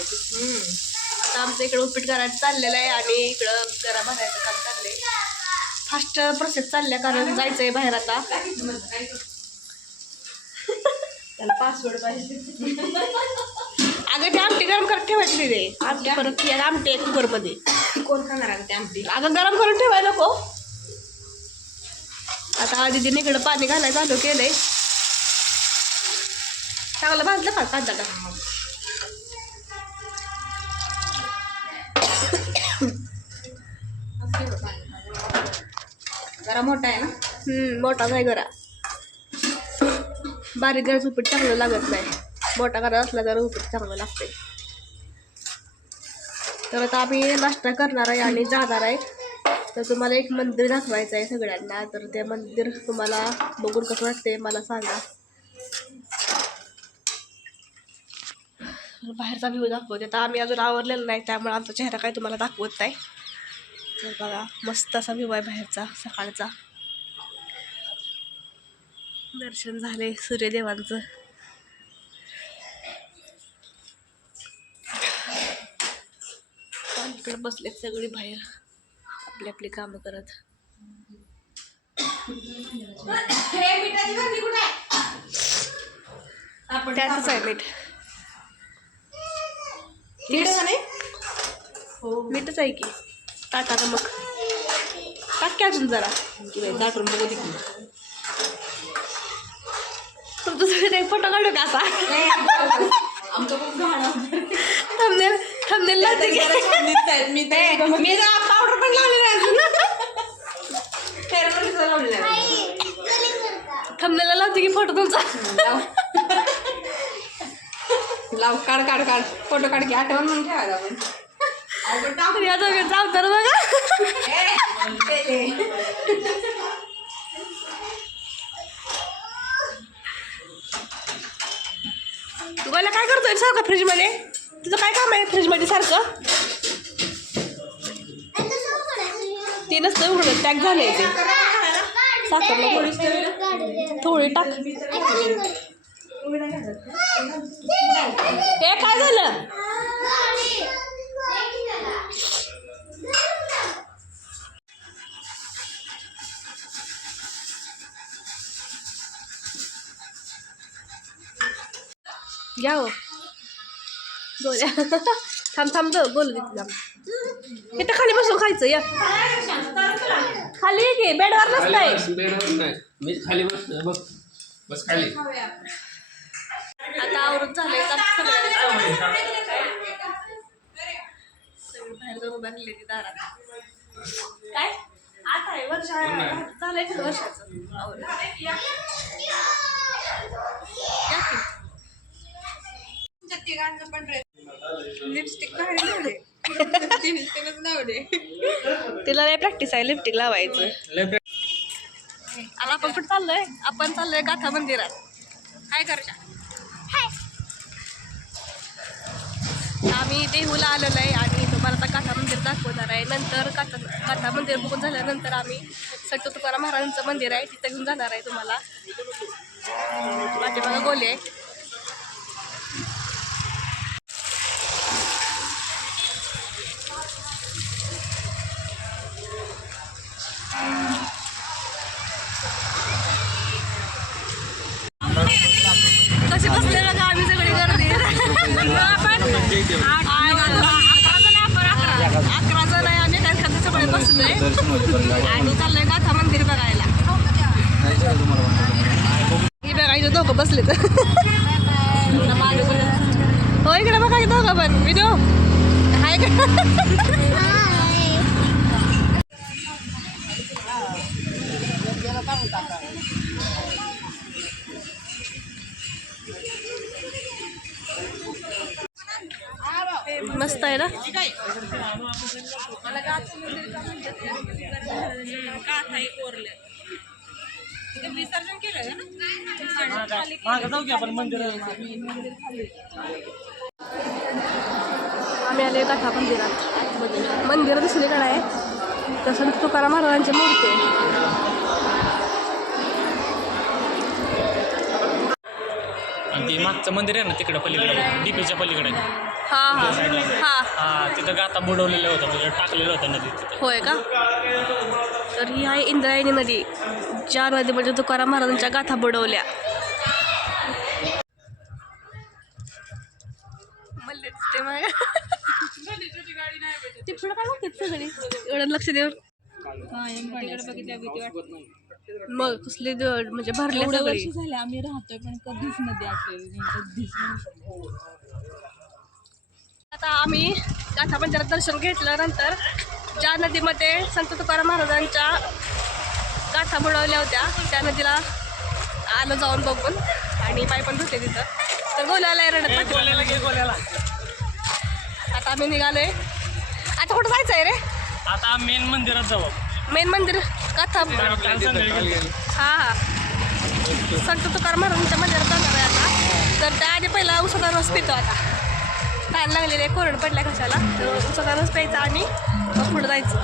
आता आमचं इकडं उपीट करायचं चाललेलं आहे आणि इकडं गरा भरायचं काम चाललंय. फास्ट प्रोसेस चालल्या कारण जायचंय बाहेर आता. त्याला पासवर्ड पाहिजे. अगं ते आमटी गरम करत ठेवायची रे. आमटी परत आमटी आहे कुकरमध्ये. कोण खाणार आहे ते आमटी? अगं गरम करून ठेवायला नको. आता दीदीने इकडं पाणी घालायला चालू केलंय. चांगलं भाजलं का? कांदा टाक जरा मोठा आहे ना? हम्म, मोठा नाही बारीक गॅस उपीट चांगलं लागत नाही. मोठा गरा असला तर उपीट चांगलं लागते तर आता आम्ही नाश्ता करणार आहे आणि जाणार आहे. तर तुम्हाला एक मंदिर दाखवायचं आहे सगळ्यांना. तर ते मंदिर तुम्हाला बघून कसं वाटते मला सांगा. बाहेरचा व्ह्यू दाखवते. आता आम्ही अजून आवरलेला नाही त्यामुळे आमचा चेहरा काही तुम्हाला दाखवत नाही. तर बघा मस्त असा व्ह्यू आहे बाहेरचा सकाळचा. दर्शन झाले सूर्यदेवांचं. इकडे बसलेत सगळी बाहेर आपली आपली कामं करत. त्यातच आहे मीठ. हो मीठच आहे की. टाका ना मग. टाक की अजून जरा. दाखवून बघू दे तुमचं सगळं एक फोटो काढू का असा? थंबनेल थंबनेल लावते की? मी मी पावडर पण लावलेला आहे अजून. फेअर लावलेला आहे. थंबनेलला लावते की फोटो तुमचा? लाव. काढ काढ काढ. फोटो काढ की आठवण म्हणून ठेवायला आपण. या दोघे चावतर बघा. ते, मला काय करतोय सारखं फ्रीजमध्ये तुझं काय काम आहे फ्रीजमध्ये सारखं? ते नसतं उघडत पॅक झालंय ते. साखर नको थोडी टाक. हे काय झालं? घ्या हो गोळ्या थांब थांब बोल दे तुला इथं खाली बसून खायचं या खाली ये की बेडवर नसतंय बेडवर नाही मी खाली बस बघ बस खाली आता आवरून झालंय तर बाहेर जाऊन ती दारात काय आता आहे वर्ष झालंय वर्षाचं आवरून. की. लिपस्टिक भारी लावले लिपस्टिकच लावले तिला लय प्रॅक्टिस आहे लिपस्टिक लावायचं. आणि आपण कुठं चाललोय? आपण चाललोय गाथा मंदिरात. काय करच्या आम्ही देहूला आलेलो आहे आणि तुम्हाला आता काथा मंदिर दाखवणार आहे. नंतर काथा काथा मंदिर बघून झाल्यानंतर आम्ही सट्ट तुकाराम महाराजांचं मंदिर आहे तिथं घेऊन जाणार आहे तुम्हाला. माझे बघा गोले आहे कसे बसले बघा आम्ही सगळी गर्दी आपण अकरा जण आहे आम्ही काय खाते सगळे बसलोय आणि चाललोय गाथा मंदिर बघायला. हे बघा इथं दोघं बसले तर हो इकडे बघा की दोघं पण. व्हिडिओ हाय का? मस्त आहे ना? विसर्जन केलं ना? आम्ही आले गाथा मंदिरात. मंदिर दुसरीकडे आहे. तर संत तुकाराम महाराजांची मूर्ती आहे. आणि ते मागचं मंदिर आहे ना तिकडं पलीकडे डीपीच्या पलीकडे हा हा. हा. हा तिथं गाता बुडवलेलं होतं म्हणजे टाकलेलं होतं नदीत तिथं. होय का? तर ही आहे इंद्रायणी नदी. ज्या नदीमध्ये तुकाराम महाराजांच्या गाथा बुडवल्या. ते पुढं काय म्हणतात सगळे? एवढं लक्ष देऊन. मग कसले म्हणजे भरले वर्ष झाले आम्ही राहतोय पण कधीच नदी कधीच नाही. आता आम्ही गाथा मंदिरात दर्शन घेतलं नंतर ज्या नदीमध्ये संत तुकाराम महाराजांच्या गाथा बुडवल्या होत्या. त्या नदीला आलं जाऊन बघून आणि पाय पण धुतले तिथं. तर गोल्याला रडत. आता आम्ही निघालोय. आता कुठं जायचं आहे रे? आता मेन मंदिरात जाऊ. मेन मंदिर? गेलो. हा हा. संत तुकाराम महाराजांच्या मंदिरात जाणार आहे आता. तर त्याआधी पहिला उसाचा रस पितो आता. ताण लागलेले कोरड पडल्या कशाला. तर उसाचा रस प्यायचा आणि पुढं जायचं.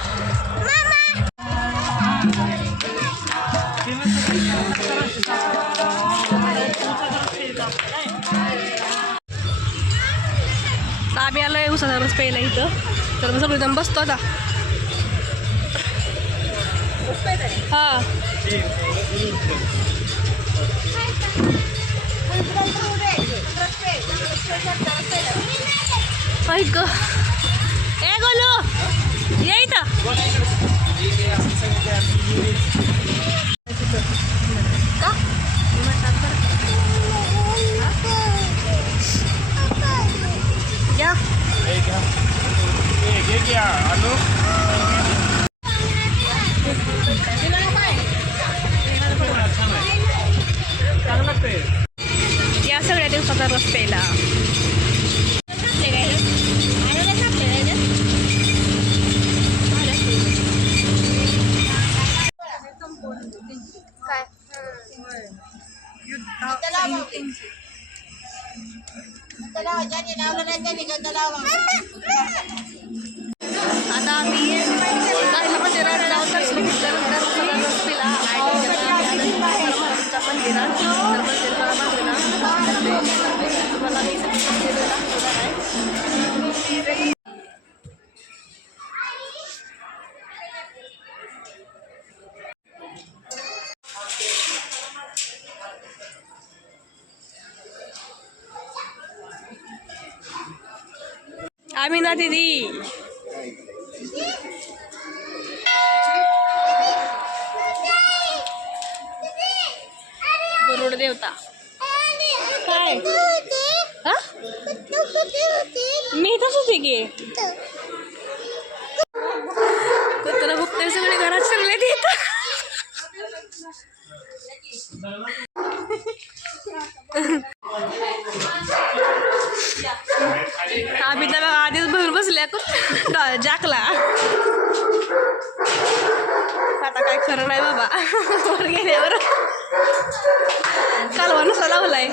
तर आम्ही आलोय उसाचा रस प्यायला इथं तर मग सगळेजण बसतो आता हा ऐक ए गोलू ये इथं दिवसाचा रस प्यायला काय आता आम्ही आमिना दीदी. गरुड देवता. काय? मी इथंच होते की? कुत्रा बघते सगळे घरात सगळे देत जाकला. आता काय खरं नाही बाबा. वर गेल्यावर कालवा नुसता लावलाय.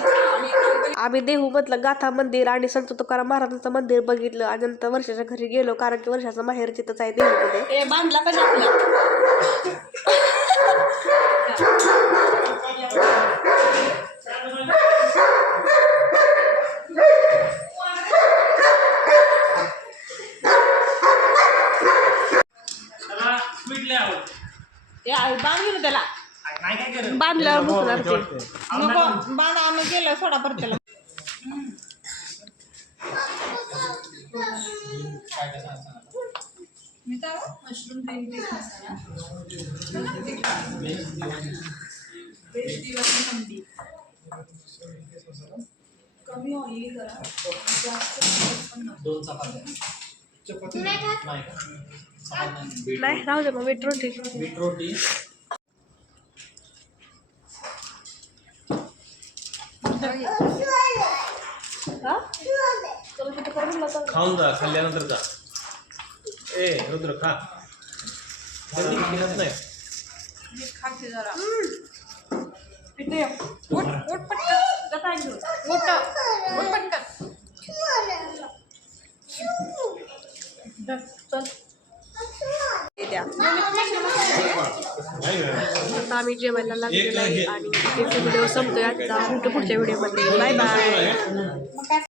आम्ही देहूमधलं गाथा मंदिर आणि संत तुकाराम महाराजांचं मंदिर बघितलं आणि नंतर वर्षाच्या घरी गेलो कारण की वर्षाचं माहेर तिथंच आहे देहूमध्ये. ए बांधला का जाकला करत बांधल्यावर बसणार ते नको बांध आम्ही गेलो सोडा परत त्याला. नाही राहू दे मग रोटी. बीट रोटी हा? तुला किती करून दिलं तर? खाऊन जा खाल्ल्यानंतर जा. ए रुद्र खा. नाही. उठ उठ पटकन. जा काय घेऊन. उठ उठ पटकन. चल द्या आता आम्ही जेवायला लागलेलो आहे आणि व्हिडिओ संपतोय. आजचा पुढच्या व्हिडिओमध्ये बाय बाय